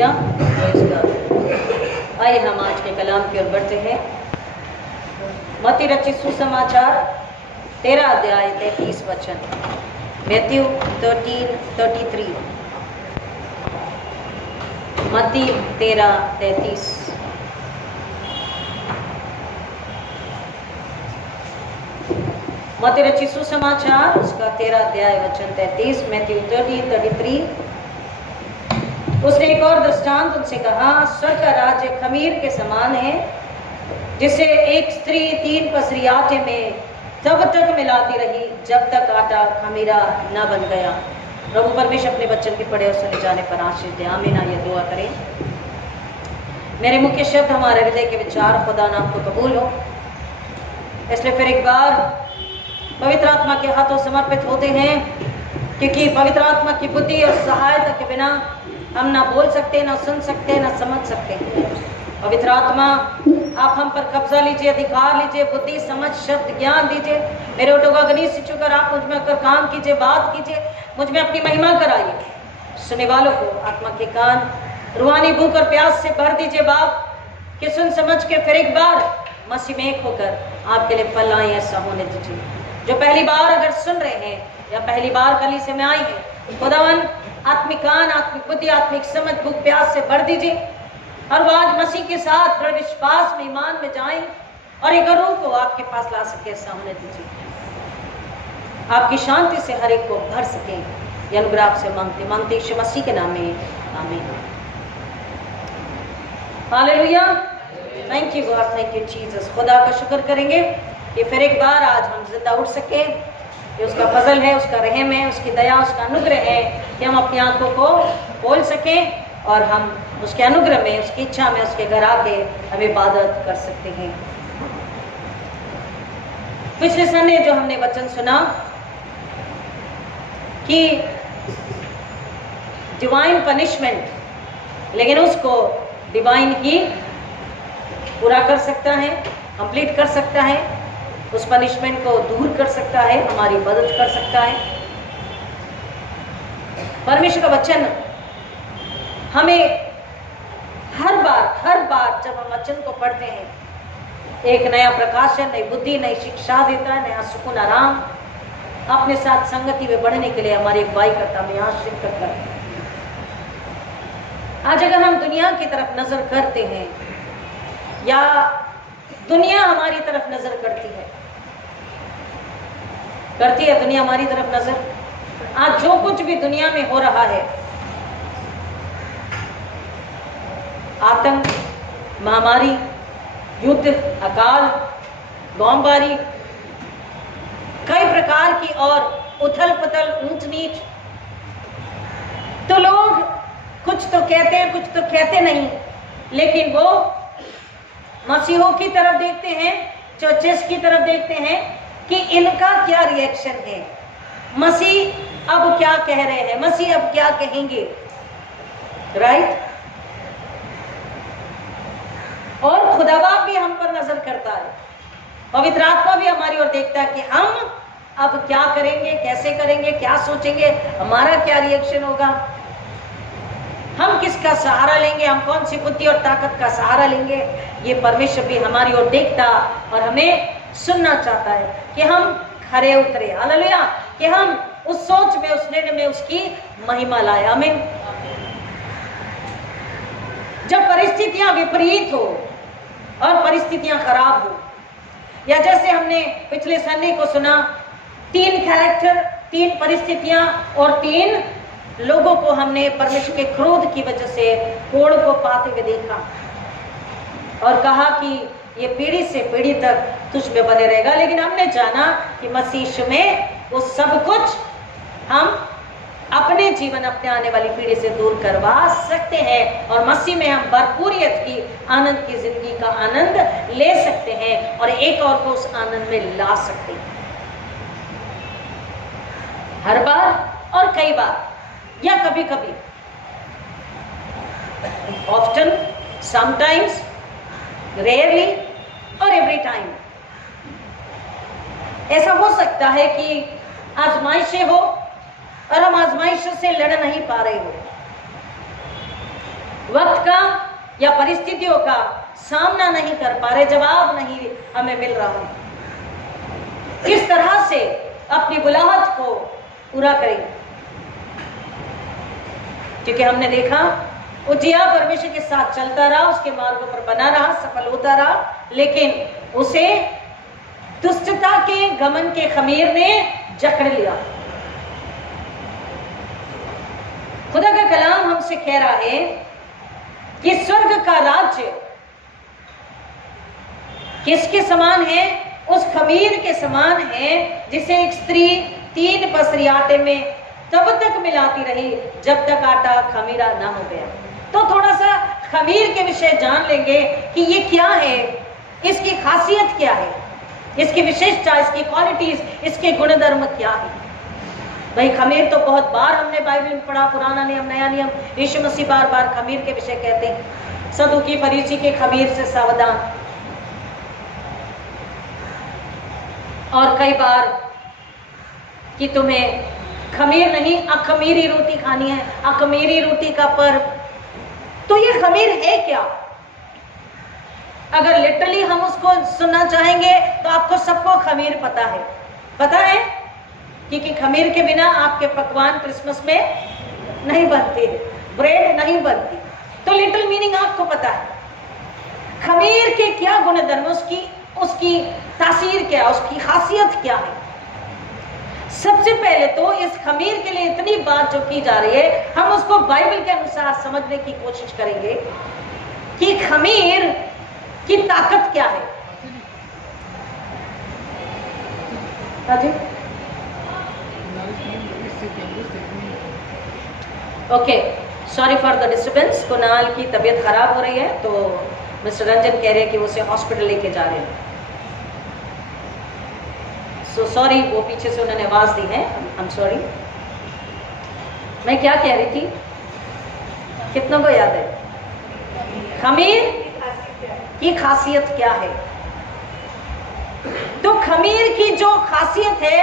Hallelujah. आइए हम आज के कलाम की ओर बढ़ते हैं। मत्ती रचित सुसमाचार 13 अध्याय 33 वचन। मैथ्यू 13:33। मत्ती 13:33। मत्ती रचित सुसमाचार उसका 13 अध्याय वचन 33। मैथ्यू 13:33। उसने एक और दृष्टांत उनसे कहा, स्वर्ग का राज्य खमीर के समान है, जिसे एक स्त्री 3 पसरी आटे में तब तक मिलाती रही जब तक आटा खमीरा न बन गया। प्रभु परमेश्वर अपने वचन की पढ़े और सुने जाने पर आशीष दे। आमीन। आइए दुआ करें। मेरे मुख्य शब्द हमारे हृदय के विचार खुदा नाम को कबूल हो, इसलिए फिर एक बार पवित्र आत्मा के हाथों समर्पित होते हैं, क्योंकि पवित्र आत्मा की बुद्धि और सहायता के बिना हम ना बोल सकते, ना सुन सकते, ना समझ सकते। पवित्र आत्मा आप हम पर कब्जा लीजिए, अधिकार लीजिए, बुद्धि समझ शब्द ज्ञान दीजिए। मेरे उठोगागनी से चुकर आप मुझ में आकर काम कीजिए, बात कीजिए, मुझ में अपनी महिमा कराइए। सुनने वालों को आत्मा के कान, रूहानी भूख और प्यास से भर दीजिए बाप, कि सुन समझ के फिर एक बार मसीह में एक होकर आपके लिए फल आए, ऐसा होने दीजिए। जो पहली बार अगर सुन रहे हैं या पहली बार कली से में आई है, खुदावन आत्मिक कान, आत्मिक बुद्धि, आत्मिक समझ, भूख प्यास से भर दीजिए, और वो आज मसीह के साथ दृढ़ विश्वास में ईमान में जाएं और एक रूह को आपके पास ला सके, ऐसा होने दीजिए। आपकी शांति से हर एक को भर सके, ये अनुग्रह आपसे मांगते यीशु मसीह के नाम में, आमीन। Hallelujah. Thank you God, thank you Jesus. खुदा का शुक्र करेंगे कि फिर एक बार आज हम जिंदा उठ सके। ये उसका फजल है, उसका रहम है, उसकी दया, उसका अनुग्रह है कि हम अपनी आंखों को खोल सकें और हम उसके अनुग्रह में, उसकी इच्छा में, उसके घर आके हम इबादत कर सकते हैं। पिछले संडे जो हमने वचन सुना कि डिवाइन पनिशमेंट, लेकिन उसको डिवाइन ही पूरा कर सकता है, कंप्लीट कर सकता है, उस पनिशमेंट को दूर कर सकता है, हमारी मदद कर सकता है। परमेश्वर का वचन हमें हर बार जब हम वचन को पढ़ते हैं, एक नया प्रकाशन, नई बुद्धि, नई शिक्षा देता है, नया सुकून, आराम, अपने साथ संगति में बढ़ने के लिए हमारी अगुवाई करता, हमें आश्रित करता है। आज अगर हम दुनिया की तरफ नजर करते हैं या दुनिया हमारी तरफ नजर करती है दुनिया हमारी तरफ नजर। आज जो कुछ भी दुनिया में हो रहा है, आतंक, महामारी, युद्ध, अकाल, बमबारी, कई प्रकार की और उथल पुथल, ऊंच नीच, तो लोग कुछ तो कहते हैं, कुछ तो कहते नहीं, लेकिन वो मसीहों की तरफ देखते हैं, चर्चेस की तरफ देखते हैं कि इनका क्या रिएक्शन है, मसीह अब क्या कह रहे हैं, मसीह अब क्या कहेंगे, राइट। और खुदाबाप भी हम पर नजर करता है, पवित्र आत्मा भी हमारी ओर देखता है कि हम अब क्या करेंगे, कैसे करेंगे, क्या सोचेंगे, हमारा क्या रिएक्शन होगा, हम किसका सहारा लेंगे, हम कौन सी बुद्धि और ताकत का सहारा लेंगे। ये परमेश्वर भी हमारी ओर देखता और हमें सुनना चाहता है कि हम खरे उतरे, हालेलुया, कि हम उस सोच में, उस निर्णय में उसकी महिमा लाए। आमीन। जब परिस्थितियां विपरीत हो और परिस्थितियां खराब हो, या जैसे हमने पिछले संडे को सुना, 3 कैरेक्टर, 3 परिस्थितियां और 3 लोगों को हमने परमेश्वर के क्रोध की वजह से कोड़ को पाते हुए देखा और कहा कि ये पीढ़ी से पीढ़ी तक तुझ में बने रहेगा। लेकिन हमने जाना कि मसीह यीशु में वो सब कुछ हम अपने जीवन, अपने आने वाली पीढ़ी से दूर करवा सकते हैं, और मसीह में हम भरपूरियत की, आनंद की जिंदगी का आनंद ले सकते हैं और एक और को उस आनंद में ला सकते हैं। हर बार और कई बार या कभी कभी, ऑफ्टन, समटाइम्स, रेयरली और एवरी टाइम, ऐसा हो सकता है कि आजमाइशें हो और हम आजमाइशों से लड़ नहीं पा रहे हो, वक्त का या परिस्थितियों का सामना नहीं कर पा रहे, जवाब नहीं हमें मिल रहा, किस तरह से अपनी बुलाहट को पूरा करें। क्योंकि हमने देखा उज्जियाह परमेश्वर के साथ चलता रहा, उसके मार्गों पर बना रहा, सफल होता रहा, लेकिन उसे दुष्टता के गमन के खमीर ने जकड़ लिया। खुदा का कलाम हमसे कह रहा है कि स्वर्ग का राज्य किसके समान है? उस खमीर के समान है जिसे एक स्त्री 3 पसरी आटे में तब तक मिलाती रही जब तक आटा खमीरा ना हो गया। तो थोड़ा सा खमीर के विषय जान लेंगे कि ये क्या है, इसकी खासियत क्या है, इसकी विशेषता, इसकी क्वालिटीज, इसके गुणधर्म क्या है। भाई खमीर तो बहुत बार हमने बाइबल में पढ़ा, पुराना नियम नया नियम, यीशु मसीह बार बार खमीर के विषय कहते हैं। सदूकी फरीसी के खमीर से सावधान, और कई बार कि तुम्हें खमीर नहीं अखमीरी रोटी खानी है, अखमीरी रोटी का पर्व। तो ये खमीर है क्या? अगर लिटरली हम उसको सुनना चाहेंगे तो आपको सबको खमीर पता है, क्योंकि खमीर के बिना आपके पकवान क्रिसमस में नहीं बनते, ब्रेड नहीं बनती। तो लिटिल मीनिंग आपको पता है। खमीर के क्या गुणधर्म, उसकी तासीर क्या, उसकी खासियत क्या है। सबसे पहले तो इस खमीर के लिए इतनी बात जो की जा रही है, हम उसको बाइबल के अनुसार समझने की कोशिश करेंगे कि खमीर की ताकत क्या है। Okay, sorry for the disturbance. Kunal की तबीयत खराब हो रही है तो मिस्टर रंजन कह रहे हैं कि उसे हॉस्पिटल लेके जा रहे हैं। सो सॉरी, वो पीछे से उन्होंने आवाज दी है, आई एम सॉरी। मैं क्या कह रही थी, कितनों को याद है? खमीर की खासियत क्या है? तो खमीर की जो खासियत है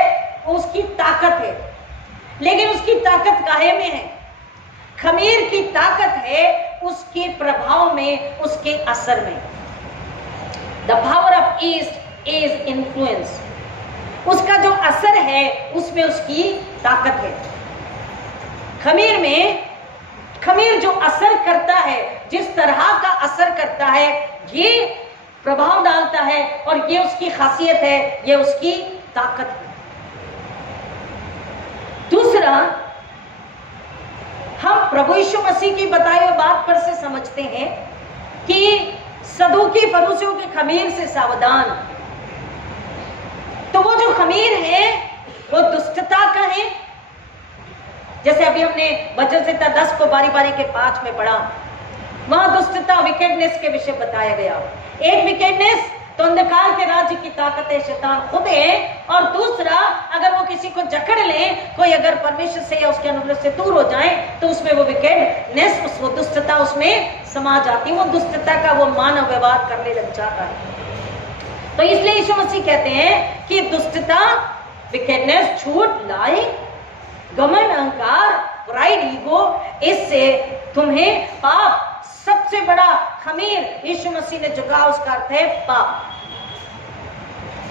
उसकी ताकत है, लेकिन उसकी ताकत काहे में है? खमीर की ताकत है उसके प्रभाव में, उसके असर में। The power of east is influence. उसका जो असर है उसमें उसकी ताकत है। खमीर जो असर करता है, जिस तरह का असर करता है, ये प्रभाव डालता है, और ये उसकी खासियत है, ये उसकी ताकत है। दूसरा, हम प्रभु यीशु मसीह की बताई हुई बात पर से समझते हैं कि सदूकी फरीसियों के खमीर से सावधान। तो वो जो खमीर है वो दुष्टता का है। जैसे अभी हमने वचन संहिता 10 को बारी बारी के 5 में पढ़ा, वहां दुष्टता, विकेडनेस के विषय बताया गया। एक विकेडनेस तो अंधकार के राज्य की ताकत है, शैतान खुद है, और दूसरा अगर वो किसी को जकड़ ले, कोई अगर परमेश्वर से या उसके अनुग्रह से दूर हो जाए तो उसमें वो विकेडनेस, वो दुष्टता उसमें समा जाती है, वो दुष्टता का वो मानव व्यवहार करने लग जाता है। तो इसलिए यीशु मसीह कहते हैं कि दुष्टता, विकेडनेस, झूठ, लाई, गमन, अहंकार, प्राइड, ईगो, इससे तुम्हें पाप, सबसे बड़ा खमीर यीशु मसीह ने झुका, उसका अर्थ है पाप।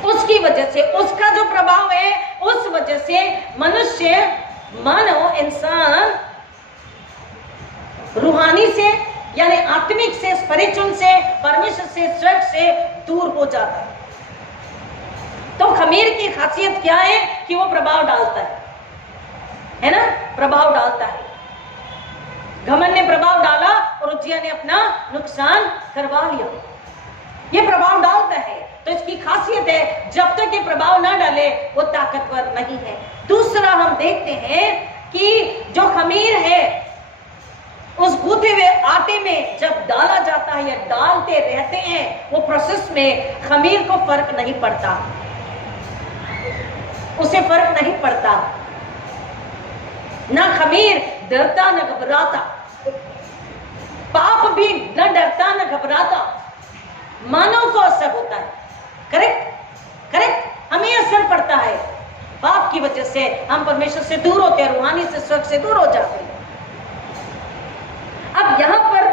उसकी वजह से, उसका जो प्रभाव है, उस वजह से मनुष्य, मानव, इंसान रूहानी से यानी आत्मिक से, स्पिरिचुअल से, परमेश्वर से, स्वर्ग से दूर हो जाता है। तो खमीर की खासियत क्या है कि वो प्रभाव डालता है ना, प्रभाव डालता है। घमंड ने प्रभाव डाला और उज्जियाह ने अपना नुकसान करवा लिया। ये प्रभाव डालता है, तो इसकी खासियत है, जब तक ये प्रभाव ना डाले वो ताकतवर नहीं है। दूसरा, हम देखते हैं कि जो खमीर है उस गूंथे हुए आटे में जब डाला जाता है या डालते रहते हैं, वो प्रोसेस में खमीर को फर्क नहीं पड़ता, उसे फर्क नहीं पड़ता। ना खमीर डरता न घबराता, पाप भी न डरता न घबराता, मानव को असर होता है। करेक्ट, हमें असर पड़ता है। पाप की वजह से हम परमेश्वर से दूर होते हैं, रूहानी से, स्वर्ग से दूर हो जाते हैं। अब यहां पर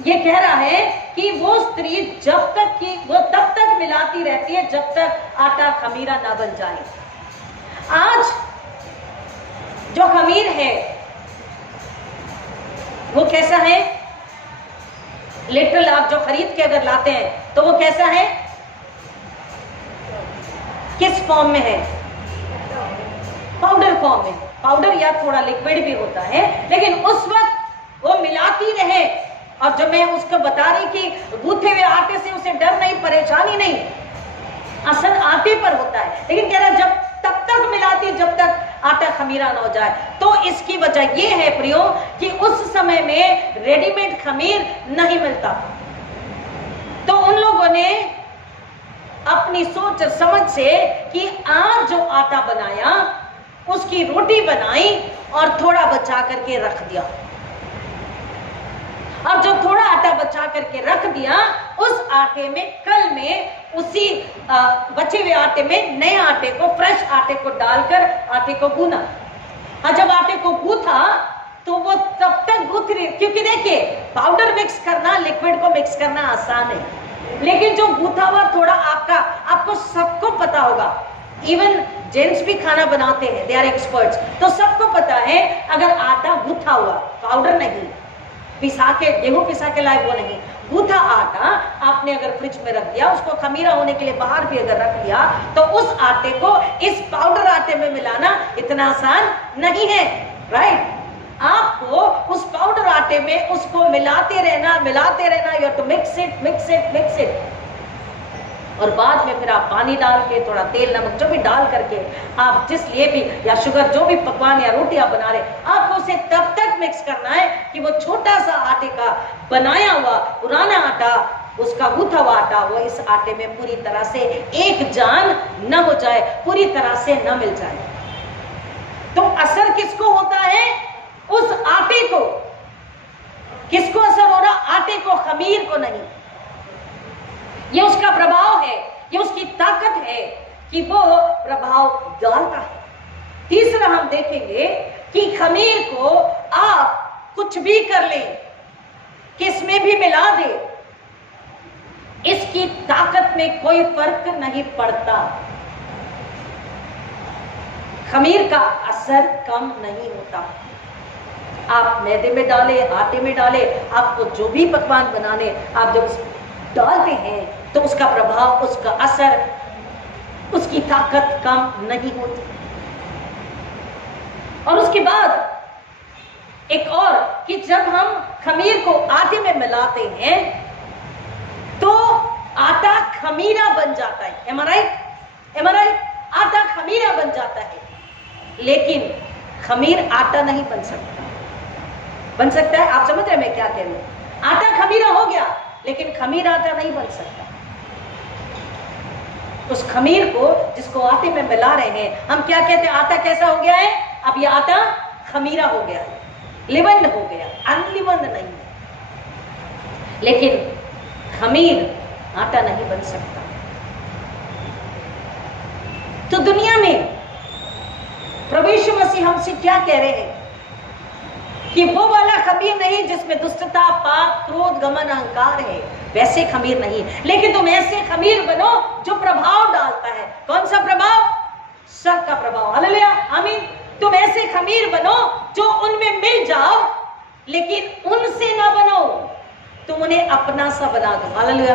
ये कह रहा है कि वो स्त्री जब तक कि वो तब तक मिलाती रहती है जब तक आटा खमीरा ना बन जाए। आज जो खमीर है वो कैसा है? लिटरल आप जो खरीद के अगर लाते हैं तो वो कैसा है? किस फॉर्म में है? पाउडर फॉर्म में। पाउडर या थोड़ा लिक्विड भी होता है, लेकिन उस वक्त वो मिलाती रहे। और जब मैं उसको बता रही कि गूंथे हुए आटे से उसे डर नहीं, परेशानी नहीं, असर आटे पर होता है, लेकिन कह रहा जब तब तक मिलाती जब तक आटा खमीरा ना हो जाए। तो इसकी वजह यह है प्रियो कि उस समय में रेडीमेड खमीर नहीं मिलता, तो उन लोगों ने अपनी सोच समझ से कि आज जो आटा बनाया उसकी रोटी बनाई और थोड़ा बचा करके रख दिया, और जो थोड़ा आटा बचा करके रख दिया उस आटे में कल में उसी बचे हुए आटे में नए आटे को, फ्रेश आटे को डालकर आटे को गूना। और जब आटे को गूथा तो वो तब तक गूथ रही, क्योंकि देखिए पाउडर मिक्स करना, लिक्विड को मिक्स करना आसान है, लेकिन जो गूथा हुआ थोड़ा आपको सबको पता होगा, इवन जेंट्स भी खाना बनाते हैं, दे आर एक्सपर्ट्स, तो सबको पता है अगर आटा गूथा हुआ, पाउडर नहीं, पिसा के गेहूं पिसा के लाए वो नहीं, गूथा आटा आपने अगर फ्रिज में रख दिया, उसको खमीरा होने के लिए बाहर भी अगर रख दिया, तो उस आटे को इस पाउडर आटे में मिलाना इतना आसान नहीं है, राइट? आपको उस पाउडर आटे में उसको मिलाते रहना, you have to mix it, और बाद में फिर आप पानी डाल के, थोड़ा तेल नमक जो भी डाल करके आप जिस लिए भी, या शुगर जो भी पकवान या रोटी आप बना रहे, आपको उसे तब तक मिक्स करना है कि वो छोटा सा आटे का बनाया हुआ पुराना आटा, उसका गूथा हुआ आटा, वो इस आटे में पूरी तरह से एक जान न हो जाए, पूरी तरह से न मिल जाए। तो असर किसको होता है? उस आटे को। किसको असर हो रहा? आटे को, खमीर को नहीं। ये उसका प्रभाव है, ये उसकी ताकत है कि वो प्रभाव डालता है। तीसरा हम देखेंगे कि खमीर को आप कुछ भी कर लें, किसमें भी मिला दे, इसकी ताकत में कोई फर्क नहीं पड़ता। खमीर का असर कम नहीं होता। आप मैदे में डाले, आटे में डाले, आपको जो भी पकवान बनाने आप जब डालते हैं तो उसका प्रभाव, उसका असर, उसकी ताकत कम नहीं होती। और उसके बाद एक और कि जब हम खमीर को आटे में मिलाते हैं तो आटा खमीरा बन जाता है। Am I right? आटा खमीरा बन जाता है, लेकिन खमीर आटा नहीं बन सकता। बन सकता है? आप समझ रहे हैं मैं क्या कह रही हूं? आटा खमीरा हो गया, लेकिन खमीर आटा नहीं बन सकता। उस खमीर को जिसको आटे में मिला रहे हैं, हम क्या कहते हैं? आटा कैसा हो गया है? अब ये आटा खमीरा हो गया है, लिवंड हो गया, अनलिवंड नहीं। लेकिन खमीर आटा नहीं बन सकता। तो दुनिया में प्रभु यीशु मसीह हमसे क्या कह रहे हैं कि वो वाला खमीर नहीं जिसमें दुष्टता, पाप, क्रोध, गमन, अहंकार है, वैसे खमीर नहीं, लेकिन तुम ऐसे खमीर बनो जो प्रभाव डालता है। कौन सा प्रभाव? सर का प्रभाव। हालेलुया, आमीन। तुम ऐसे खमीर बनो जो उनमें मिल जाओ, लेकिन उनसे ना बनो, तुम उन्हें अपना सा बना दो। हालेलुया।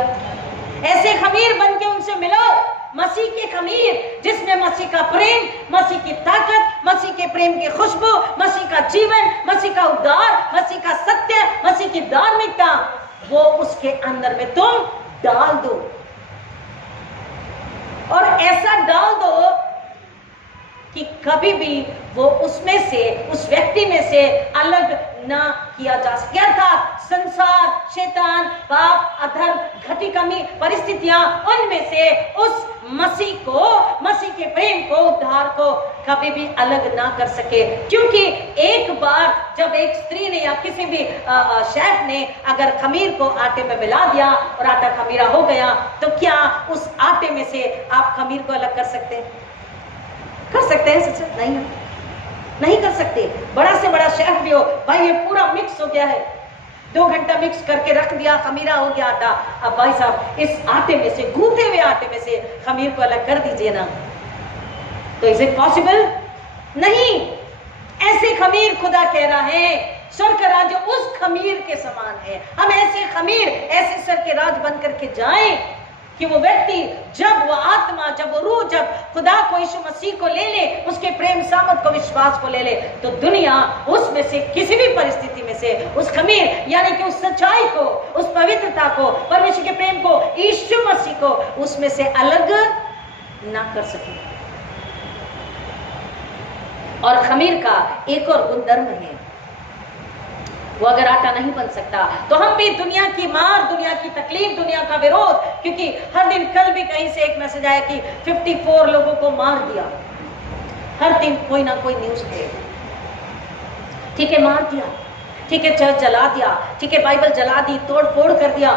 ऐसे खमीर बन के उनसे मिलो, मसीह के खमीर जिसमें मसीह का प्रेम, मसीह की ताकत, मसीह के प्रेम की खुशबू, मसीह का जीवन, मसीह का उद्धार, मसीह का सत्य, मसीह की धार्मिकता, वो उसके अंदर में तुम डाल दो। और ऐसा डाल दो कि कभी भी वो उसमें से, उस व्यक्ति में से अलग ना किया जा सके। अर्थात संसार, शैतान, पाप, अधर्म, घटी कमी, परिस्थितियां, उनमें से उस मसीह को, मसीह के प्रेम को, उद्धार को कभी भी अलग ना कर सके। क्योंकि एक बार जब एक स्त्री ने या किसी भी शेफ ने अगर खमीर को आटे में मिला दिया और आटा खमीरा हो गया, तो क्या उस आटे में से आप खमीर को अलग कर सकते हैं? कर सकते हैं? सच नहीं कर सकते। बड़ा से बड़ा शेफ भी हो, भाई ये पूरा मिक्स हो गया है, 2 घंटा मिक्स करके रख दिया, खमीरा हो गया आटा। अब भाई साहब इस आटे में से, गूंथे हुए आटे में से खमीर को अलग कर दीजिए ना, तो इज इट पॉसिबल? नहीं। ऐसे खमीर खुदा कह रहा है स्वर्ग का राज्य उस खमीर के समान है। हम ऐसे खमीर, ऐसे सर के राज बन करके जाएं कि वो व्यक्ति, जब वो आत्मा, जब वो रूह, जब खुदा को, यीशु मसीह को ले ले, उसके प्रेम सामर्थ को, विश्वास को ले ले, तो दुनिया उसमें से किसी भी परिस्थिति में से उस खमीर यानी कि उस सच्चाई को, उस पवित्रता को, परमेश्वर के प्रेम को, यीशु मसीह को उसमें से अलग ना कर सके। और खमीर का एक और गुणधर्म है, वो अगर आटा नहीं बन सकता तो हम भी दुनिया की मार, दुनिया की तकलीफ, दुनिया का विरोध, क्योंकि हर दिन, कल भी कहीं से एक मैसेज आया कि 54 लोगों को मार दिया, हर दिन कोई ना कोई न्यूज है। ठीक है, मार दिया, ठीक है, चर्च जला दिया, ठीक है, बाइबल जला दी, तोड़ फोड़ कर दिया,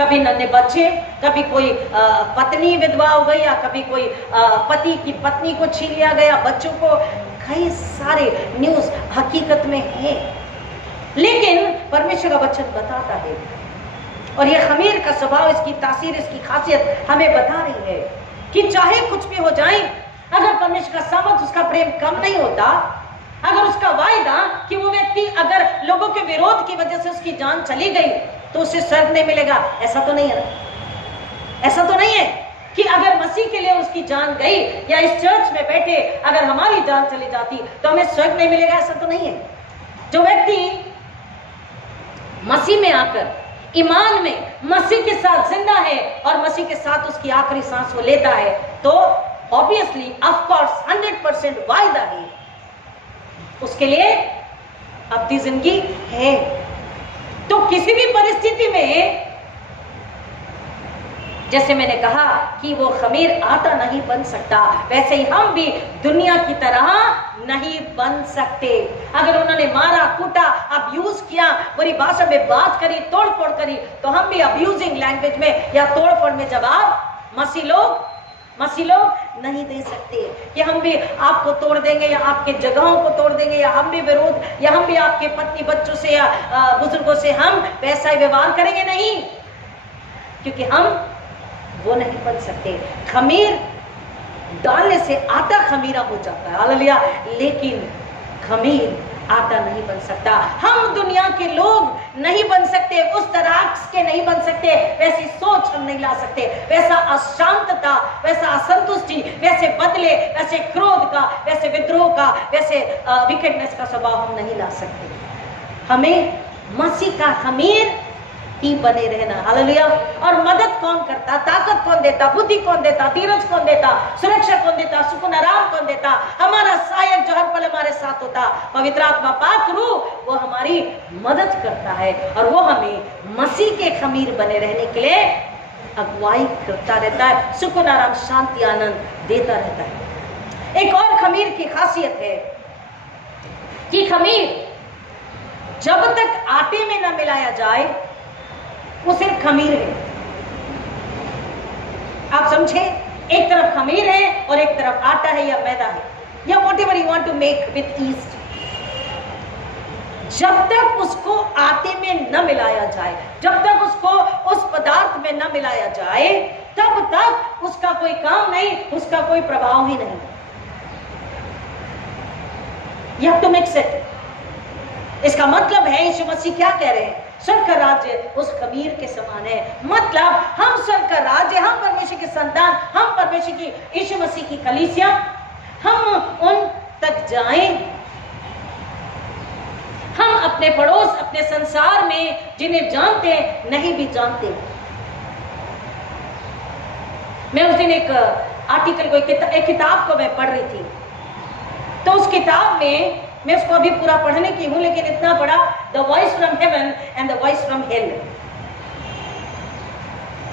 कभी नन्हे बच्चे, कभी कोई पत्नी विधवा हो गई, या कभी कोई पति की पत्नी को छीन लिया गया, बच्चों को, कई सारे न्यूज हकीकत में है। लेकिन परमेश्वर का वचन बताता है, और यह खमीर का स्वभाव, इसकी तासीर, इसकी खासियत हमें बता रही है कि चाहे कुछ भी हो जाए, अगर परमेश्वर का सामर्थ, उसका प्रेम कम नहीं होता, अगर उसका वायदा कि वो व्यक्ति अगर लोगों के विरोध की वजह से उसकी जान चली गई तो उसे स्वर्ग नहीं मिलेगा, ऐसा तो नहीं है। ऐसा तो नहीं है कि अगर मसीह के लिए उसकी जान गई, या इस चर्च में बैठे अगर हमारी जान चली जाती तो हमें स्वर्ग नहीं मिलेगा, ऐसा तो नहीं है। जो व्यक्ति मसीह में आकर, ईमान में मसीह के साथ जिंदा है और मसीह के साथ उसकी आखिरी सांस वो लेता है, तो ऑब्वियसली, ऑफ कोर्स, 100% वायदा है, उसके लिए अपनी जिंदगी है। तो किसी भी परिस्थिति में, जैसे मैंने कहा कि वो खमीर आटा नहीं बन सकता, वैसे ही हम भी दुनिया की तरह नहीं बन सकते। अगर उन्होंने मारा, कूटा, अब्यूज किया, बुरी भाषा में बात करी, तोड़फोड़ करी, तो हम भी अब्यूजिंग लैंग्वेज में या तोड़फोड़ में जवाब मसीह लोग नहीं दे सकते कि हम भी आपको तोड़ देंगे, या आपके जगहों को तोड़ देंगे, या हम भी विरोध, या हम भी आपके पत्नी बच्चों से या बुजुर्गों से हम वैसा ही व्यवहार करेंगे। नहीं, क्योंकि हम वो नहीं बन सकते। खमीर डालने से आटा खमीरा हो जाता है, हालेलुया, लेकिन खमीर आटा नहीं बन सकता। हम दुनिया के लोग नहीं बन सकते, उस तरह के नहीं बन सकते, वैसी सोच हम नहीं ला सकते, वैसा अशांतता, वैसा असंतुष्टि, वैसे बदले, वैसे क्रोध का, वैसे विद्रोह का, वैसे विकेटनेस का स्वभाव हम नहीं ला सकते। हमें मसीह का खमीर ही बने रहना, हालेलुया। और मदद कौन करता, ताकत कौन देता, बुद्धि कौन देता, धीरज कौन देता, सुरक्षा कौन देता, सुकून आराम कौन देता, हमारा सहायक जो हर पल हमारे साथ होता, पवित्र आत्मा, पाक रूह, वो हमारी मदद करता है, और वो हमें मसीह के खमीर बने रहने के लिए अगुवाई करता रहता है, सुकून आराम, शांति, आनंद देता रहता है। एक और खमीर की खासियत है कि खमीर जब तक आटे में न मिलाया जाए वो सिर्फ खमीर है। आप समझे, एक तरफ खमीर है और एक तरफ आटा है या मैदा है, या whatever you want to make with yeast, जब तक उसको आटे में न मिलाया जाए, जब तक उसको उस पदार्थ में न मिलाया जाए, तब तक उसका कोई काम नहीं, उसका कोई प्रभाव ही नहीं। You have to mix it। इसका मतलब है, यीशु मसीह क्या कह रहे हैं, स्वर्ग का राज्य उस खमीर के समान है। मतलब हम स्वर्ग का राज्य, हम परमेश्वर के संतान, हम परमेश्वर की, यीशु मसीह की कलीसिया, हम उन तक जाएं, हम अपने पड़ोस, अपने संसार में जिन्हें जानते हैं, नहीं भी जानते। मैं उस दिन एक आर्टिकल को, एक किताब को मैं पढ़ रही थी, तो उस किताब में, मैं उसको अभी पूरा पढ़ने की हूं, लेकिन इतना बड़ा, the voice from heaven and the voice from hello.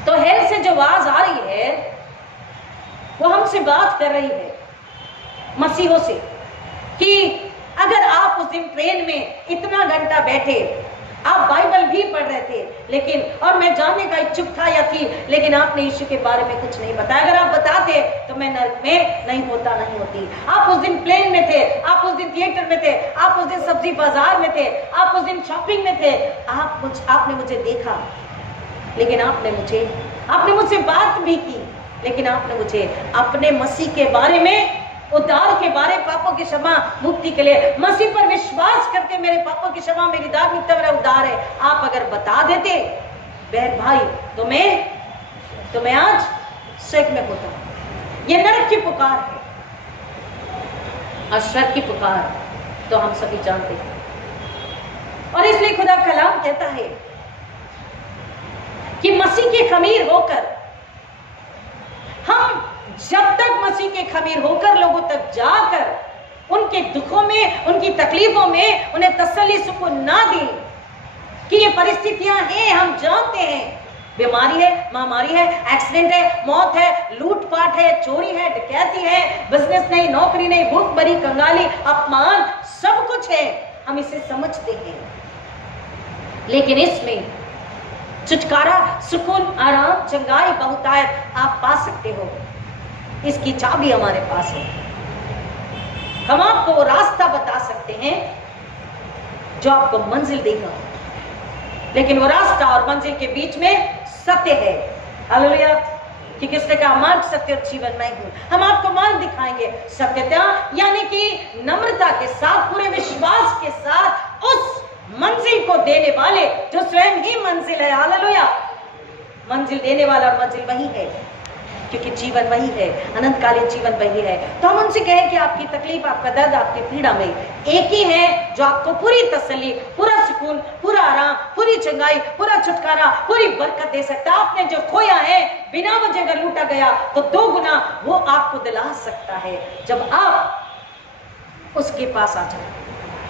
तो हेल से जो आवाज आ रही है वो हमसे बात कर रही है, मसीहों से, कि अगर आप उस दिन ट्रेन में इतना घंटा बैठे, आप बाइबल भी पढ़ रहे थे, लेकिन और मैं जानने का इच्छुक था या थी, लेकिन आपने यीशु के बारे में कुछ नहीं बताया। अगर आप बताते तो मैं नरक में नहीं होती। आप उस दिन प्लेन में थे, आप उस दिन थिएटर में थे, आप उस दिन सब्जी बाजार में थे, आप उस दिन शॉपिंग में थे। आपने मुझे देखा, लेकिन आपने मुझसे बात भी की, लेकिन आपने मुझे अपने मसीह के बारे में, उद्धार के बारे, पापों की क्षमा, मुक्ति के लिए मसीह पर विश्वास करके मेरे पापों की क्षमा, मेरी धार्मिकता, मेरा उद्धार है, आप अगर बता देते बहन भाई, तो मैं आज स्वर्ग में होता। ये नरक की पुकार है और स्वर्ग की पुकार तो हम सभी जानते हैं। और इसलिए खुदा कलाम कहता है कि मसीह के खमीर होकर, हम जब तक मसीह के खमीर होकर लोगों तक जाकर उनके दुखों में, उनकी तकलीफों में उन्हें तसल्ली, सुकून ना दी कि ये परिस्थितियां हैं, हम जानते हैं, बीमारी है, महामारी है, एक्सीडेंट है, मौत है, लूटपाट है, चोरी है, डकैती है, बिजनेस नहीं, नौकरी नहीं, भूखमरी, कंगाली, अपमान, सब कुछ है, हम इसे समझते हैं। लेकिन इसमें छुटकारा, सुकून, आराम, चंगाई, बहुतायत आप पा सकते हो। इसकी चाबी हमारे पास है। हम आपको वो रास्ता बता सकते हैं जो आपको मंजिल देगा, लेकिन वो रास्ता और मंजिल के बीच में सत्य है। हालेलुया। कि किसने कहा मार्ग, सत्य और जीवन मैं हूं। हम आपको मार्ग दिखाएंगे, सत्यता यानी कि नम्रता के साथ, पूरे विश्वास के साथ उस मंजिल को देने वाले जो स्वयं ही मंजिल है। हालेलुया। मंजिल देने वाला और मंजिल वही है, क्योंकि जीवन वही है, अनंतकालीन जीवन वही है। तो हम उनसे कहें कि आपकी तकलीफ, आपका दर्द, आपकी पीड़ा में एक ही है जो आपको पूरी तसल्ली, पूरा सुकून, पूरा आराम, पूरी चंगाई, पूरा छुटकारा, पूरी बरकत दे सकता है। आपने जो खोया है, बिना वजह अगर लूटा गया तो 2 गुना वो आपको दिला सकता है जब आप उसके पास आ जाए।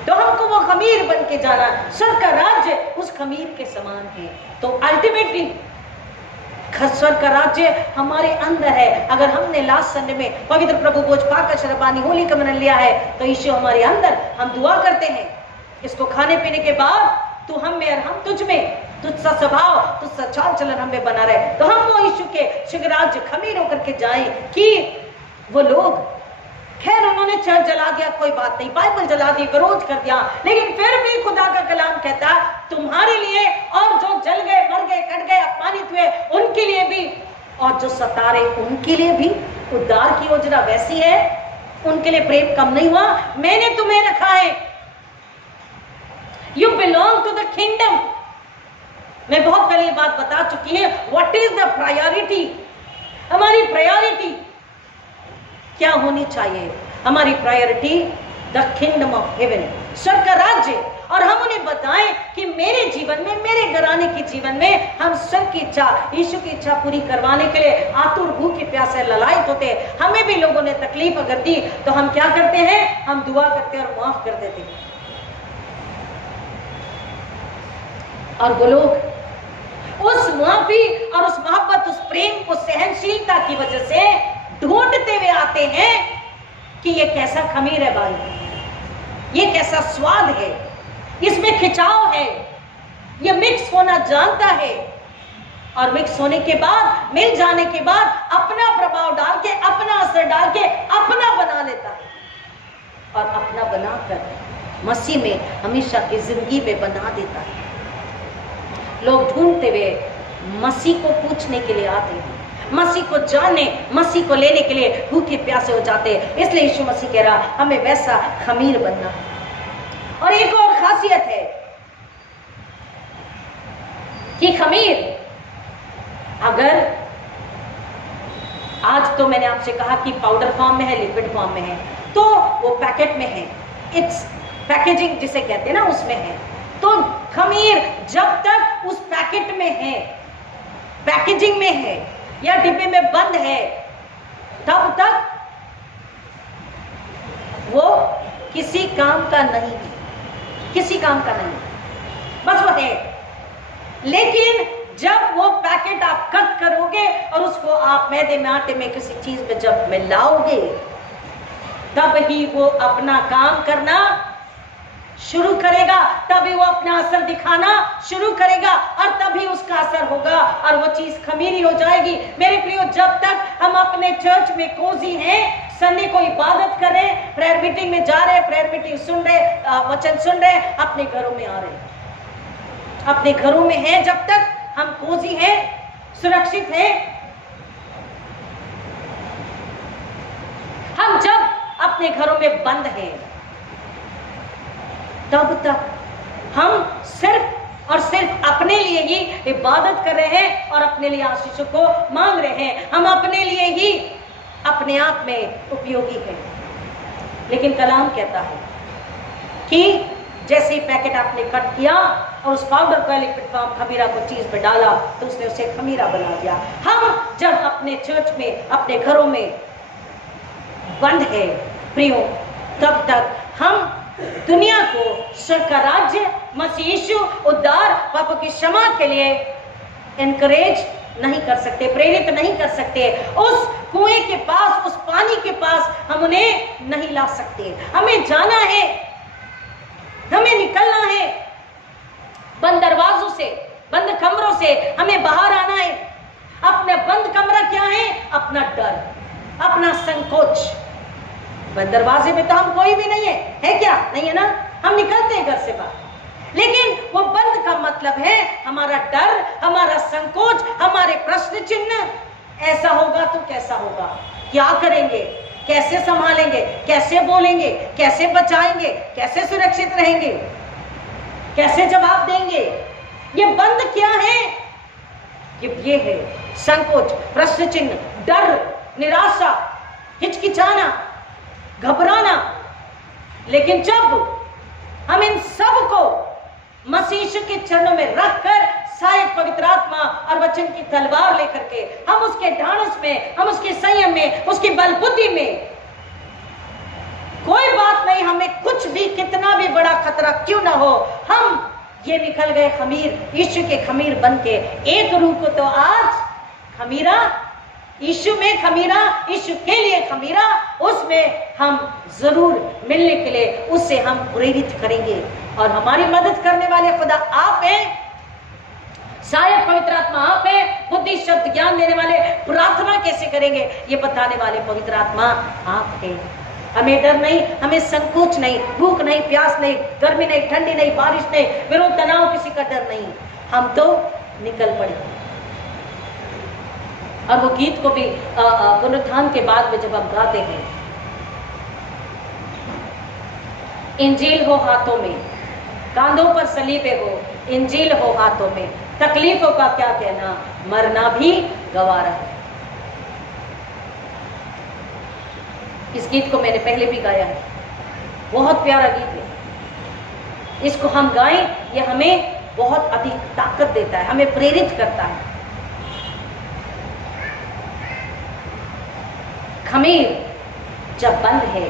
तो हमको वो खमीर बन के जाना, स्वर्ग का राज्य उस खमीर के समान है। तो अल्टीमेटली स्वर्ग का राज्य हमारे अंदर है। अगर हमने लास्ट संडे में पवित्र प्रभु भोज पाकर शरबानी होली का मनन लिया है, तो यीशु हमारे अंदर, हम दुआ करते हैं इसको खाने पीने के बाद, तू हम में और हम तुझ में, तुझसा स्वभाव, तुझसा चाल चलन हमें बना रहे। तो हम वो यीशु के स्वर्ग राज्य खमीर होकर के जाएं कि वो लोग, खैर उन्होंने चर्च जला दिया, कोई बात नहीं, बाइबल जला दी, विरोध कर दिया, लेकिन फिर भी खुदा का कलाम कहता तुम्हारे लिए, और जो जल गए, मर गए, कट गए, अपमानित हुए, उनके लिए भी, और जो सता रहे उनके लिए भी उद्धार की योजना वैसी है। उनके लिए प्रेम कम नहीं हुआ। मैंने तुम्हें रखा है, you belong to the kingdom. मैं बहुत पहले बात बता चुकी है, व्हाट इज द प्रायोरिटी। हमारी प्रायोरिटी क्या होनी चाहिए? हमारी priority the kingdom of heaven, स्वर्ग का राज्य। और हम उन्हें बताएं कि मेरे जीवन में, मेरे घराने के जीवन में हम स्वर्ग की इच्छा, यीशु की इच्छा पूरी करवाने के लिए आतुर, भूखे, प्यासे, ललायत होते हैं। हमें भी लोगों ने तकलीफ अगर दी तो हम क्या करते हैं? हम दुआ करते हैं और माफ कर देते हैं। और वो लोग उस माफी और उस मोहब्बत, उस प्रेम, उस सहनशीलता की वजह से ढूंढते हुए आते हैं कि ये कैसा खमीर है भाई, ये कैसा स्वाद है, इसमें खिंचाव है, ये मिक्स होना जानता है। और मिक्स होने के बाद, मिल जाने के बाद अपना प्रभाव डाल के, अपना असर डाल के अपना बना लेता है, और अपना बनाकर मसीह में हमेशा की जिंदगी में बना देता है। लोग ढूंढते हुए मसीह को पूछने के लिए आते हैं, मसीह को जानने, मसीह को लेने के लिए भूखे प्यासे हो जाते हैं। इसलिए यीशु मसीह कह रहा हमें वैसा खमीर बनना है। और एक और खासियत है कि खमीर, अगर आज तो मैंने आपसे कहा कि पाउडर फॉर्म में है, लिक्विड फॉर्म में है, तो वो पैकेट में है, इट्स पैकेजिंग जिसे कहते हैं ना, उसमें है। तो खमीर जब तक उस पैकेट में है, पैकेजिंग में है या डिब्बे में बंद है, तब तक वो किसी काम का नहीं, किसी काम का नहीं, बस वो है। लेकिन जब वो पैकेट आप कट करोगे और उसको आप मैदे में, आटे में, किसी चीज में जब मिलाओगे, तब ही वो अपना काम करना शुरू करेगा, तभी वो अपना असर दिखाना शुरू करेगा और तभी उसका असर होगा और वो चीज खमीरी हो जाएगी। मेरे प्रियो, जब तक हम अपने चर्च में कोजी हैं, संडे को इबादत कर रहे, प्रेयर मीटिंग में जा रहे, प्रेयर मीटिंग सुन रहे, वचन सुन रहे, अपने घरों में आ रहे, अपने घरों में हैं, जब तक हम कोजी हैं, सुरक्षित हैं, हम जब अपने घरों में बंद हैं, तब तक हम सिर्फ और सिर्फ अपने लिए ही इबादत कर रहे हैं और अपने लिए आशीषों को मांग रहे हैं। हम अपने लिए ही अपने आप में उपयोगी हैं। लेकिन कलाम कहता है कि जैसे ही पैकेट आपने कट किया और उस पाउडर का लिक्विड फॉर्म खमीरा को चीज पे डाला तो उसने उसे खमीरा बना दिया। हम जब अपने चर्च में, अपने घरों में बंद है प्रियो, तब तक हम दुनिया को स्वर्ग का राज्य, मसीह यीशु, उद्धार, पापों की क्षमा के लिए एनकरेज नहीं कर सकते, प्रेरित नहीं कर सकते। उस कुएं के पास, उस पानी के पास हम उन्हें नहीं ला सकते। हमें जाना है, हमें निकलना है, बंद दरवाजों से, बंद कमरों से हमें बाहर आना है। अपना बंद कमरा क्या है? अपना डर, अपना संकोच। बंद दरवाजे में तो हम कोई भी नहीं है क्या? नहीं है ना, हम निकलते हैं घर से बाहर। लेकिन वो बंद का मतलब है हमारा डर, हमारा संकोच, हमारे प्रश्न चिन्ह। ऐसा होगा तो कैसा होगा, क्या करेंगे, कैसे संभालेंगे, कैसे बोलेंगे, कैसे बचाएंगे, कैसे सुरक्षित रहेंगे, कैसे जवाब देंगे। ये बंद क्या है? ये है संकोच, प्रश्न चिन्ह, डर, निराशा, हिचकिचाना, घबराना। लेकिन जब हम इन सब को मसीह यीशु के चरणों में रखकर, सहायक पवित्र आत्मा और वचन की तलवार लेकर के, हम उसके ढाढ़स में, हम उसके संयम में, उसकी बल बुद्धि में, कोई बात नहीं, हमें कुछ भी, कितना भी बड़ा खतरा क्यों ना हो, हम ये निकल गए खमीर, यीशु के खमीर बन के। एक रूह को तो आज खमीरा, यीशु में खमीरा, यीशु के लिए खमीरा, उसमें हम जरूर मिलने के लिए उससे हम प्रेरित करेंगे। और हमारी मदद करने वाले खुदा आप हैं, सहायक पवित्र आत्मा आप हैं, बुद्धि शब्द ज्ञान देने वाले, प्रार्थना कैसे करेंगे ये बताने वाले पवित्र आत्मा आप हैं। हमें डर नहीं, हमें संकोच नहीं, भूख नहीं, प्यास नहीं, गर्मी नहीं, ठंडी नहीं, बारिश नहीं, विरोध तनाव, किसी का डर नहीं, हम तो निकल पड़े। और वो गीत को भी पुनरुत्थान के बाद में जब हम गाते हैं, इंजील हो हाथों में, कांधों पर सलीबे हो, इंजील हो हाथों में, तकलीफों का क्या कहना, मरना भी गवारा है। इस गीत को मैंने पहले भी गाया है, बहुत प्यारा गीत है। इसको हम गाएं, ये हमें बहुत अधिक ताकत देता है, हमें प्रेरित करता है। खमीर जब बंद है,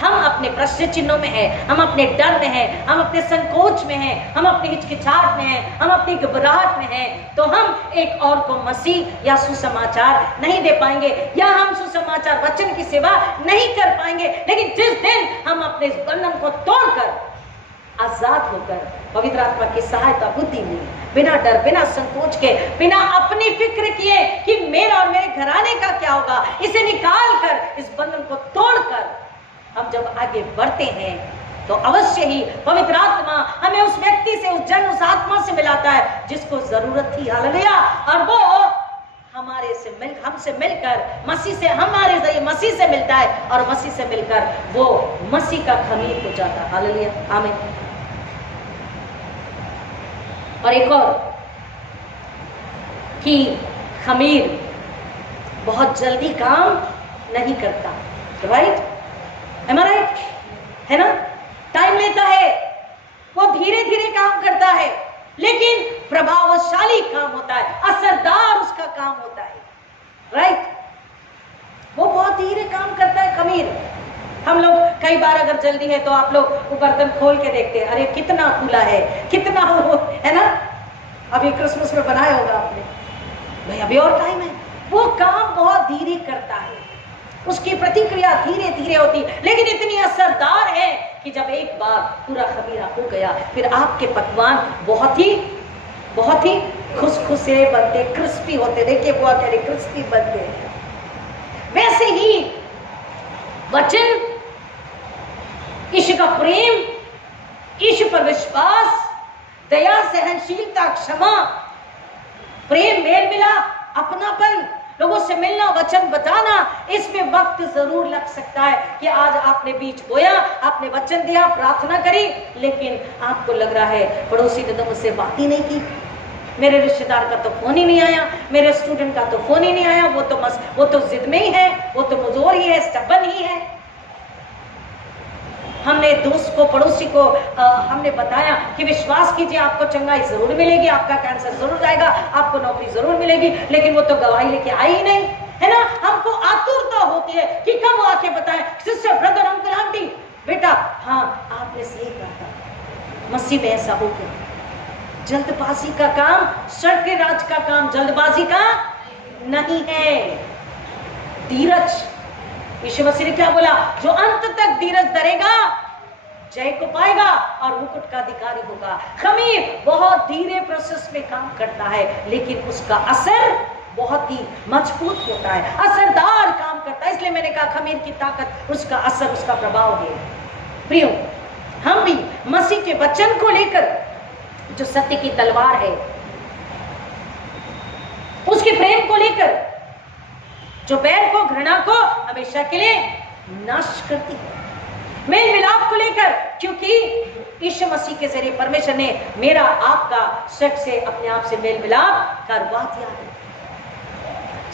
हम अपने प्रश्न चिन्हों में हैं, हम अपने डर में हैं, हम अपने संकोच में हैं, हम अपनी हिचकिचाहट में हैं, हम अपनी घबराहट में हैं, तो हम एक और को मसीह या सुसमाचार नहीं दे पाएंगे, या हम सुसमाचार वचन की सेवा नहीं कर पाएंगे। लेकिन जिस दिन हम अपने इस बंधन को तोड़कर आजाद होकर पवित्र आत्मा की सहायता, बुद्धि में, बिना डर, बिना संकोच के, बिना अपनी फिक्र किए कि मेरा और मेरे घराने का क्या होगा, इसे निकाल कर, इस बंधन को तोड़कर हम जब आगे बढ़ते हैं तो अवश्य ही पवित्र आत्मा हमें उस व्यक्ति से, उस जन, उस आत्मा से मिलाता है जिसको जरूरत थी। हालेलुया। और वो हमसे मिलकर मसीह से, हमारे जरिए मसीह से मिलता है और मसीह से मिलकर वो मसीह का खमीर हो जाता है। हालेलुया, आमीन। और एक और कि खमीर बहुत जल्दी काम नहीं करता, राइट? Am I right? है ना? टाइम लेता है, वो धीरे धीरे काम करता है, लेकिन प्रभावशाली काम होता है, असरदार उसका काम होता है, राइट? वो बहुत धीरे काम करता है खमीर। हम लोग कई बार अगर जल्दी है तो आप लोग वो बर्तन खोल के देखते हैं, अरे कितना खुला है, कितना वो है ना, अभी क्रिसमस में बनाया होगा आपने, भाई अभी और टाइम है। वो काम बहुत धीरे करता है, उसकी प्रतिक्रिया धीरे धीरे होती है, लेकिन इतनी असरदार है कि जब एक बार पूरा खमीरा हो गया, फिर आपके पकवान बहुत ही खुशखुशे बनते, क्रिस्पी होते। देखिए बुआ कह रही क्रिस्पी बनते। वैसे ही वचन, ईश्वर का प्रेम, ईश्वर पर विश्वास, दया, सहनशीलता, क्षमा, प्रेम, मेल मिलाप, अपनापन, लोगों से मिलना, वचन बताना, इसमें वक्त जरूर लग सकता है कि आज आपने बीज बोया, आपने वचन दिया, प्रार्थना करी, लेकिन आपको लग रहा है पड़ोसी ने तो मुझसे बात ही नहीं की, मेरे रिश्तेदार का तो फोन ही नहीं आया, मेरे स्टूडेंट का तो फोन ही नहीं आया, वो तो जिद में ही है, वो तो मजोर ही है, स्टबन ही है। हमने दोस्त को, पड़ोसी को हमने बताया कि विश्वास कीजिए आपको चंगाई जरूर मिलेगी, आपका कैंसर जरूर जाएगा, आपको नौकरी जरूर मिलेगी, लेकिन वो तो गवाही लेके आई ही नहीं, है ना। हमको आतुरता होती है कि कब वो आके बताए, सिस्टर, ब्रदर, अंकल, आंटी, बेटा हाँ आपने सही कहा था, मसीह में ऐसा हो गया। जल्दबाजी का काम, स्वर्ग के राज का काम जल्दबाजी का नहीं है। धीरज, यीशु मसीह ने क्या बोला, जो अंत तक धीरज धरेगा जय को पाएगा और मुकुट का अधिकारी होगा। खमीर बहुत धीरे प्रोसेस में काम करता है, लेकिन उसका असर बहुत ही मजबूत होता है, असरदार काम करता है। इसलिए मैंने कहा खमीर की ताकत, उसका असर, उसका प्रभाव है। प्रियो, हम भी मसीह के वचन को लेकर, जो सत्य की तलवार है, उसके प्रेम को लेकर, जो बैर को, घृणा को हमेशा के लिए नाश करती है, मेल मिलाप को लेकर, क्योंकि यीशु मसीह के जरिए परमेश्वर ने मेरा आपका स्वर्ग से, अपने आप से मेल मिलाप करवा दिया है।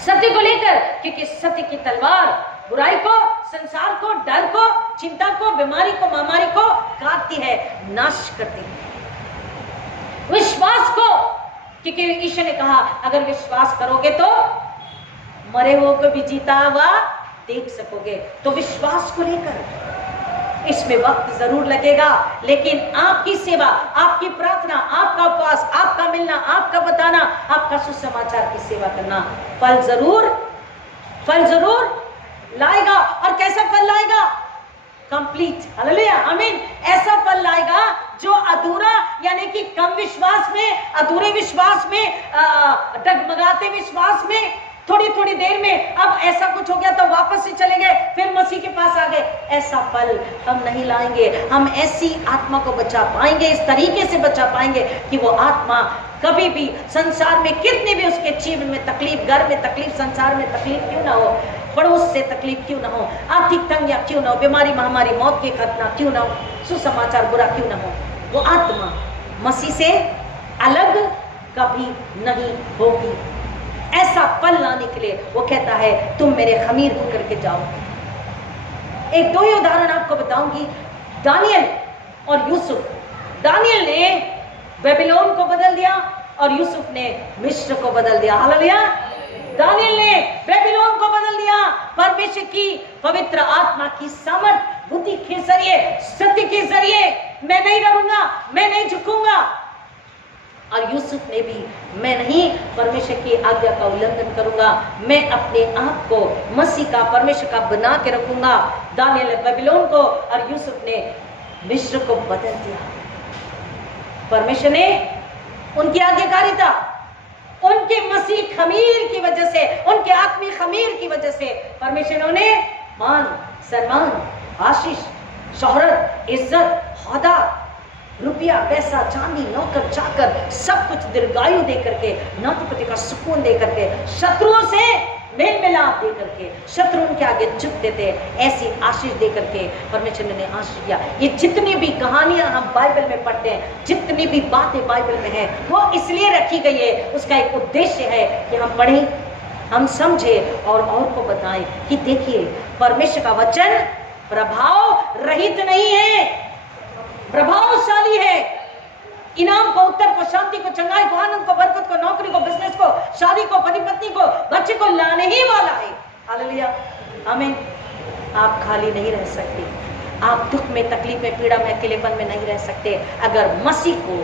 सत्य को लेकर, क्योंकि सत्य की तलवार बुराई को, संसार को, डर को, चिंता को, बीमारी को, महामारी को काटती है, नाश करती है। विश्वास को, क्योंकि ईश्वर ने कहा अगर विश्वास करोगे तो मरे हुए को भी जीता हुआ देख सकोगे। तो विश्वास को लेकर इसमें वक्त जरूर लगेगा, लेकिन आपकी सेवा, आपकी प्रार्थना, आपका उपवास, आपका मिलना, आपका बताना, आपका सुसमाचार की सेवा करना फल जरूर लाएगा। और कैसा फल लाएगा? कंप्लीट, हालेलुया, आमीन। ऐसा फल लाएगा जो अधूरा, यानी कि कम विश्वास में, अधूरे विश्वास में, डगमगाते विश्वास में, थोड़ी थोड़ी देर में अब ऐसा कुछ हो गया तो वापस से चले गए, फिर मसीह के पास आ गए, ऐसा फल हम नहीं लाएंगे। हम ऐसी आत्मा को बचा पाएंगे, इस तरीके से बचा पाएंगे कि वो आत्मा कभी भी संसार में कितनी भी उसके जीवन में तकलीफ, घर में तकलीफ, संसार में तकलीफ क्यों ना हो, पड़ोस से तकलीफ क्यों ना हो, आर्थिक तंगियां क्यों ना हो, बीमारी, महामारी, मौत की घटना क्यों ना हो, सुसमाचार बुरा क्यों ना हो, वो आत्मा मसीह से अलग कभी नहीं होगी। ऐसा फल लाने के लिए वो कहता है तुम मेरे खमीर होकर के जाओ। एक दो ही उदाहरण आपको बताऊंगी, दानियल और यूसुफ। दानियल ने बेबीलोन को बदल दिया और यूसुफ ने मिस्र को बदल दिया, हालेलुया। दानियल ने बेबीलोन को बदल दिया परमेश्वर की पवित्र आत्मा की सामर्थ, बुद्धि के जरिए, सत्य के जरिए। मैं नहीं डरूंगा, मैं नहीं झुकूंगा। और यूसुफ ने भी, मैं नहीं परमेश्वर की आज्ञा का उल्लंघन करूंगा, मैं अपने आप को मसीह का, परमेश्वर का बना के रखूंगा। दानियल ने बेबीलोन को और यूसुफ ने मिस्र को बदल दिया। परमेश्वर ने उनकी आज्ञाकारिता, उनके मसीह खमीर की वजह से, उनके आत्मी खमीर की वजह से परमेश्वर ने उन्हें मान, सम्मान, आशीष, शोहरत, इज्जत, औहदा, रुपया, पैसा, चांदी, नौकर चाकर, सब कुछ दीर्घायु दे करके, नातिपति का सुकून दे करके, शत्रुओं से मेल मिलाप दे करके, शत्रु उनके आगे झुक देते, ऐसी आशीष दे करके परमेश्वर ने आशीष दिया। ये जितनी भी कहानियां हम बाइबल में पढ़ते हैं, जितनी भी बातें बाइबल में हैं, वो इसलिए रखी गई है, उसका एक उद्देश्य है कि हम पढ़ें, हम समझें और को बताएं कि देखिए परमेश्वर का वचन प्रभाव रहित नहीं है, प्रभावशाली है। इनाम को, उत्तर को, शांति को, चंगाई को, आनंद को, बरकत को, नौकरी को, बिजनेस को, शादी को, पति पत्नी को, बच्चे को लाने ही वाला है, हालेलुया, आमीन। आप खाली नहीं रह सकते, आप दुख में, तकलीफ में, पीड़ा में, अकेलेपन में नहीं रह सकते अगर मसीह को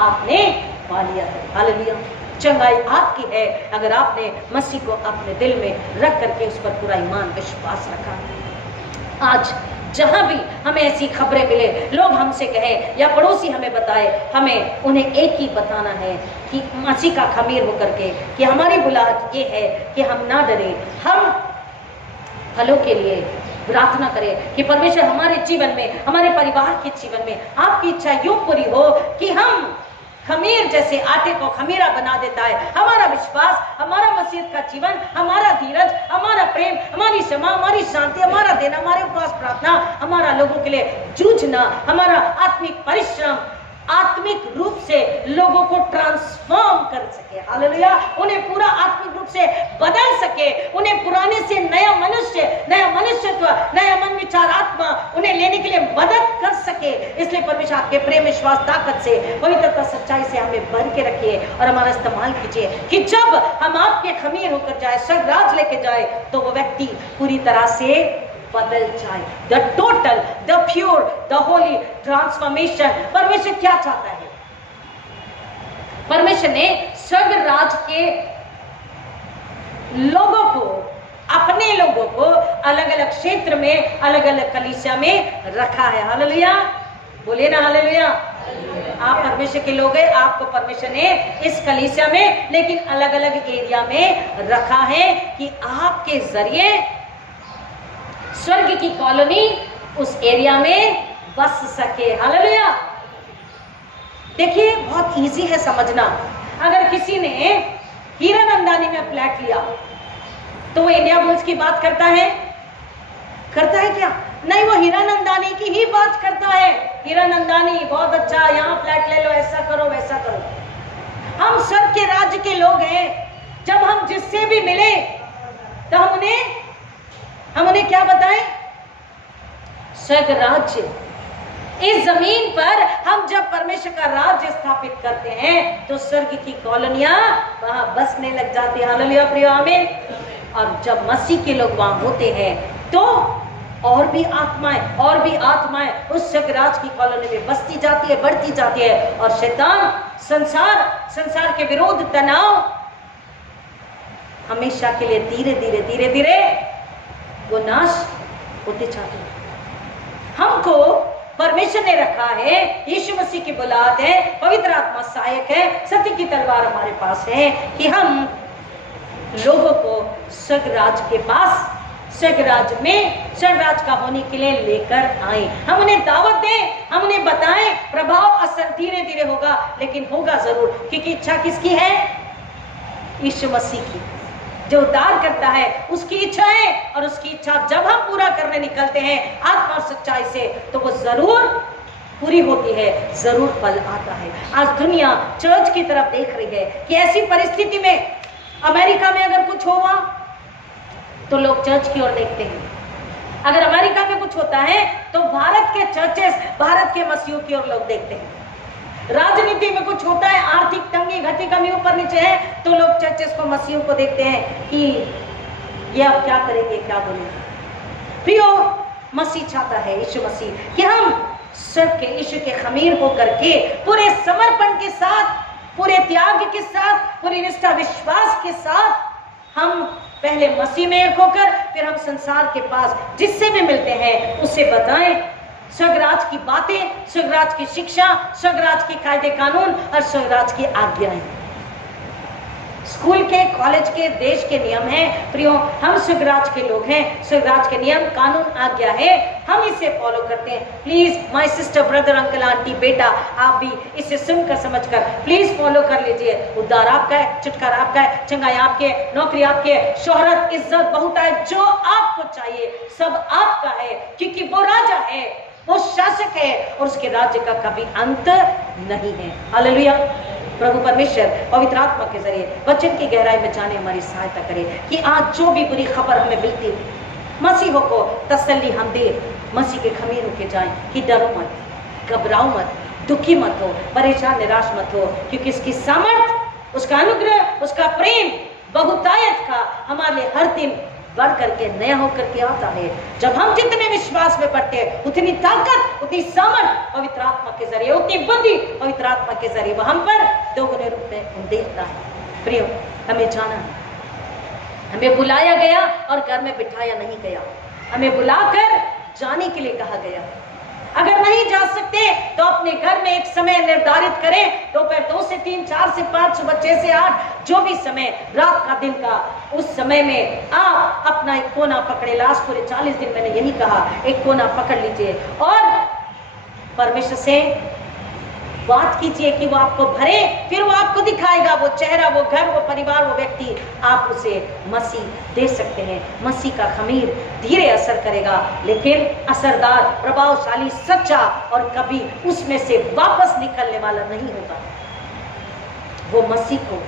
आपने पा लिया है, हालेलुया। चंगाई आपकी है अगर आपने मसीह को अपने दिल में रख करके उस पर पूरा ईमान, विश्वास रखा। आज जहां भी हमें ऐसी खबरें मिले, लोग हमसे कहें या पड़ोसी हमें बताए, हमें उन्हें एक ही बताना है कि मसीह का खमीर होकर के कि हमारी बुलाहट ये है कि हम ना डरे, हम फलों के लिए प्रार्थना करें कि परमेश्वर हमारे जीवन में, हमारे परिवार के जीवन में आपकी इच्छा यूं पूरी हो कि हम खमीर जैसे आटे को खमीरा बना देता है। हमारा विश्वास, हमारा मसीहत का जीवन, हमारा धीरज, हमारा प्रेम, हमारी क्षमा, हमारी शांति, हमारा देना, हमारे उपवास प्रार्थना, हमारा लोगों के लिए जूझना, हमारा आत्मिक परिश्रम आत्मिक रूप से लोगों को ट्रांसफॉर्म कर सके। हालेलुया। उन्हें पूरा आत्मिक रूप से बदल सके, उन्हें पुराने से नया मनुष्य, नया मनुष्यत्व, नया मन विचार आत्मा उन्हें लेने के लिए मदद कर सके। इसलिए परमेश्वर आपके प्रेम विश्वास ताकत से, पवित्रता सच्चाई से हमें भर के रखिए और हमारा इस्तेमाल कीजिए कि जब हम आपके खमीर होकर जाए, स्वर्गराज लेके जाए, तो वो व्यक्ति पूरी तरह से बदल जाए। The total, the pure, the Holi transformation. परमेश्वर क्या चाहता है? परमेश्वर ने स्वर्ग राज के लोगों को, अपने लोगों को अलग अलग क्षेत्र में, अलग अलग कलीसिया में रखा है। हालेलुया, बोलिए ना हालेलुया। आप परमेश्वर के लोग हैं, आपको परमेश्वर ने इस कलीसिया में लेकिन अलग अलग एरिया में रखा है कि आपके जरिए स्वर्ग की कॉलोनी उस एरिया में बस सके। हालेलुया। देखिए, बहुत इजी है समझना। अगर किसी ने हीरानंदानी में फ्लैट लिया तो वो इंडिया बुल्स की बात करता है क्या? नहीं, वो हीरानंदानी की ही बात करता है। हीरानंदानी बहुत अच्छा, यहाँ फ्लैट ले लो, ऐसा करो वैसा करो। हम स्वर्ग के राज्य के लोग हैं। जब हम जिससे भी मिले तो हम उन्हें क्या बताएं? स्वर्ग राज्य। इस जमीन पर हम जब परमेश्वर का राज्य स्थापित करते हैं तो स्वर्ग की कॉलोनियां वहां बसने लग जाती है। हालेलुया, प्रिय आमीन। और जब मसीह के लोग वहां होते हैं तो और भी आत्माएं उस स्वर्ग राज की कॉलोनी में बसती जाती है, बढ़ती जाती है। और शैतान, संसार के विरोध, तनाव हमेशा के लिए धीरे धीरे वो नाश होते जाते हैं। हमको परमेश्वर ने रखा है, यीशु मसीह की बुलाहट है, पवित्र आत्मा सहायक है, सत्य की तलवार हमारे पास है कि हम लोगों को स्वर्ग राज के पास, स्वर्ग राज में, स्वर्ग राज का होने के लिए लेकर आए। हम उन्हें दावत दें, हम उन्हें बताएं। प्रभाव असर धीरे धीरे होगा, लेकिन होगा जरूर, क्योंकि इच्छा किसकी है? यीशु मसीह की। जो उद्धार करता है उसकी इच्छा है, और उसकी इच्छा जब हम पूरा करने निकलते हैं आत्मा और सच्चाई से, तो वो जरूर पूरी होती है, जरूर फल आता है। आज दुनिया चर्च की तरफ देख रही है कि ऐसी परिस्थिति में अमेरिका में अगर कुछ हुआ तो लोग चर्च की ओर देखते हैं। अगर अमेरिका में कुछ होता है तो भारत के चर्चेस, भारत के मसीहों की ओर लोग देखते हैं। राजनीति में कुछ होता है, आर्थिक तंगी, घटी कमी ऊपर नीचे है, तो लोग चर्चेस को, मसीहों को देखते हैं कि ये अब क्या करेंगे, क्या बोलेंगे। प्रियो, मसीह चाहता है, यीशु मसीह, कि हम स्वर्ग के यीशु के खमीर होकर के पूरे समर्पण के साथ, पूरे त्याग के साथ, पूरी निष्ठा विश्वास के साथ हम पहले मसीह में एक होकर फिर हम संसार के पास जिससे भी मिलते हैं उससे बताएं स्वर्गराज की बातें, स्वर्गराज की शिक्षा, स्वर्गराज के कायदे कानून और स्वर्गराज की आज्ञाएं। स्कूल के, कॉलेज के, देश के नियम हैं। प्रियो, हम स्वर्गराज के लोग हैं। स्वर्गराज के नियम, कानून, आज्ञा है, हम इसे फॉलो करते हैं। Please my sister, brother, uncle, aunty, बेटा, आप भी इसे सुनकर समझकर प्लीज फॉलो कर लीजिए। उद्धार आपका है, छुटकारा आपका है, चंगाई आपकी है, नौकरी आपकी है, शोहरत, इज्जत, बहुतायत, जो आपको चाहिए सब आपका है, क्योंकि वो राजा है, वो शासक है और उसके राज्य का कभी अंत नहीं है। हालेलुया। प्रभु परमेश्वर पवित्र आत्मा के जरिए वचन की गहराई में जाने हमारी सहायता करे कि आज जो भी बुरी खबर हमें मिलती है, मसीहों को तसल्ली हम दे, मसीह के खमीर होके जाएं कि डरो मत, घबराओ मत, दुखी मत हो, परेशान निराश मत हो, क्योंकि इसकी सामर्थ, उसका अनुग्रह, उसका प्रेम, बहुतायत का हमारे लिए हर दिन बढ़ करके नया होकर के आता है। जब हम जितने विश्वास में बढ़ते हैं उतनी ताकत, उतनी सामर्थ पवित्र आत्मा के जरिए, उतनी बुद्धि पवित्र आत्मा के जरिए वो हम पर दोगुने रूप में देता है। प्रियो, हमें जाना है, हमें बुलाया गया और घर में बिठाया नहीं गया। हमें बुलाकर जाने के लिए कहा गया। अगर नहीं जा सकते तो अपने घर में एक समय निर्धारित करें, दोपहर 2 से 3, 4 से 5, सुबह 6 से 8, जो भी समय, रात का, दिन का, उस समय में आप अपना एक कोना पकड़े। लास्ट पूरे 40 दिन मैंने यही कहा, एक कोना पकड़ लीजिए और परमेश्वर से बात कीजिए कि वो आपको भरे, फिर वो आपको दिखाएगा वो चेहरा, वो घर, वो परिवार, वो व्यक्ति। आप उसे मसीह दे सकते हैं। मसीह का खमीर धीरे असर करेगा, लेकिन असरदार, प्रभावशाली, सच्चा, और कभी उसमें से वापस निकलने वाला नहीं होगा। वो मसीह को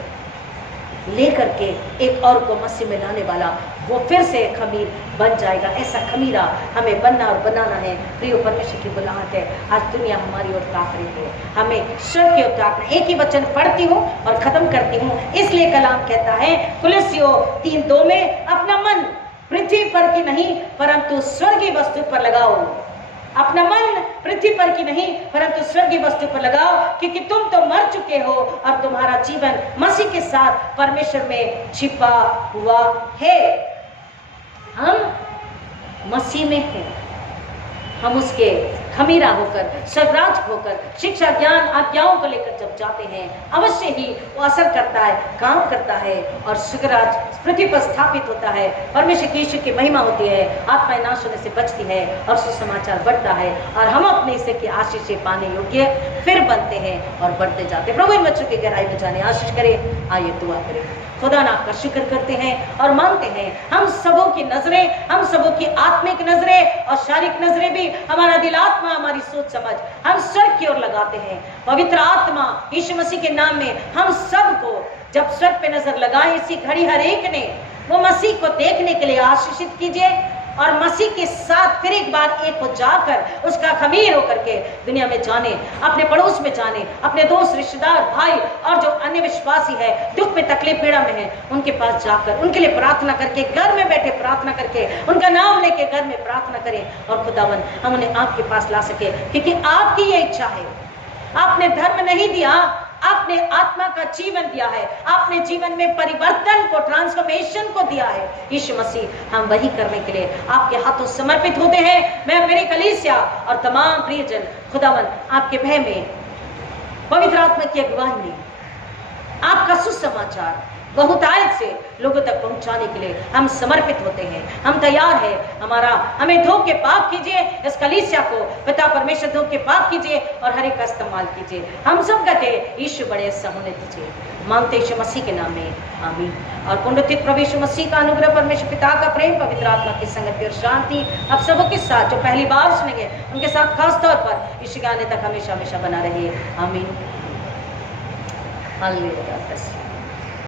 लेकर के एक और को मसीह में लाने वाला, वो फिर से खमीर बन जाएगा। ऐसा खमीरा हमें बनना और बनाना है। प्रिय परमेश्वर की बुलाहट है, आज दुनिया हमारी ओर ताक रही है, हमें स्वर्ग की ओर ताकना। एक ही वचन पढ़ती हूँ और खत्म करती हूँ, इसलिए कलाम कहता है कुलस्सियों 3:2 में, अपना मन पृथ्वी पर की नहीं परंतु स्वर्गीय वस्तु पर लगाओ। अपना मन पृथ्वी पर की नहीं परंतु स्वर्गीय वस्तु पर लगाओ, क्योंकि तुम तो मर चुके हो और तुम्हारा जीवन मसीह के साथ परमेश्वर में छिपा हुआ है। हम मसीह में हैं, हम उसके खमीरा होकर, सर्वराज होकर, शिक्षा, ज्ञान, आज्ञाओं को लेकर जब जाते हैं, अवश्य ही वो असर करता है, काम करता है और स्वर्गराज पृथ्वी पर स्थापित होता है। परमेश्वर की यीशु की महिमा होती है, आत्माएं नाश होने से बचती है और सुसमाचार बढ़ता है और हम अपने हिस्से की आशीष पाने योग्य फिर बनते हैं और बढ़ते जाते हैं। प्रभु इन बच्चों की गहराई में जाने आशीष करे। आइए दुआ करें। खुदा ना आपका शुक्र करते हैं और मांगते हैं हम सबों की नजरें, हम सबों की आत्मिक नजरें और शारीरिक नजरें भी, हमारा दिल, आत्मा, हमारी सोच समझ हम स्वर्ग की ओर लगाते हैं। पवित्र आत्मा यीशु मसीह के नाम में हम सबको जब स्वर्ग पे नजर लगाए इसी घड़ी, हर एक ने वो मसीह को देखने के लिए आशीषित कीजिए और मसीह के साथ फिर एक बार एक हो जाकर उसका खमीर होकर के दुनिया में जाने, अपने पड़ोस में जाने, अपने दोस्त, रिश्तेदार, भाई और जो अन्य विश्वासी है, दुख में, तकलीफ, पीड़ा में है, उनके पास जाकर उनके लिए प्रार्थना करके, घर में बैठे प्रार्थना करके, उनका नाम लेके घर में प्रार्थना करें और खुदावन हम उन्हें आपके पास ला सके, क्योंकि आपकी ये इच्छा है। आपने धर्म नहीं दिया, आपने आत्मा का जीवन दिया है, आपने जीवन में परिवर्तन को, ट्रांसफॉर्मेशन को दिया है। यीशु मसीह हम वही करने के लिए आपके हाथों समर्पित होते हैं। मैं, मेरी कलीसिया और तमाम प्रियजन खुदावन आपके भय में, पवित्र आत्मा की अगुवाई में आपका सुसमाचार बहुतायत से लोगों तक पहुंचाने के लिए हम समर्पित होते हैं। हम तैयार हैं। हमें धो के पाप कीजिए, इस कलीसिया को पिता परमेश्वर धो के पाप कीजिए और हर एक का इस्तेमाल कीजिए। हम सब कहते यीशु बड़े ऐसा होने दीजिए, मांगते यीशु मसीह के नाम में, आमीन। और पुण्यतित प्रभु यीशु मसीह का अनुग्रह, परमेश्वर पिता का प्रेम, पवित्र आत्मा की संगति और शांति अब सबों के साथ, जो पहली बार सुनेंगे उनके साथ खास तौर पर यीशु के आने तक हमेशा हमेशा बना रहे, आमीन। हालेलुया।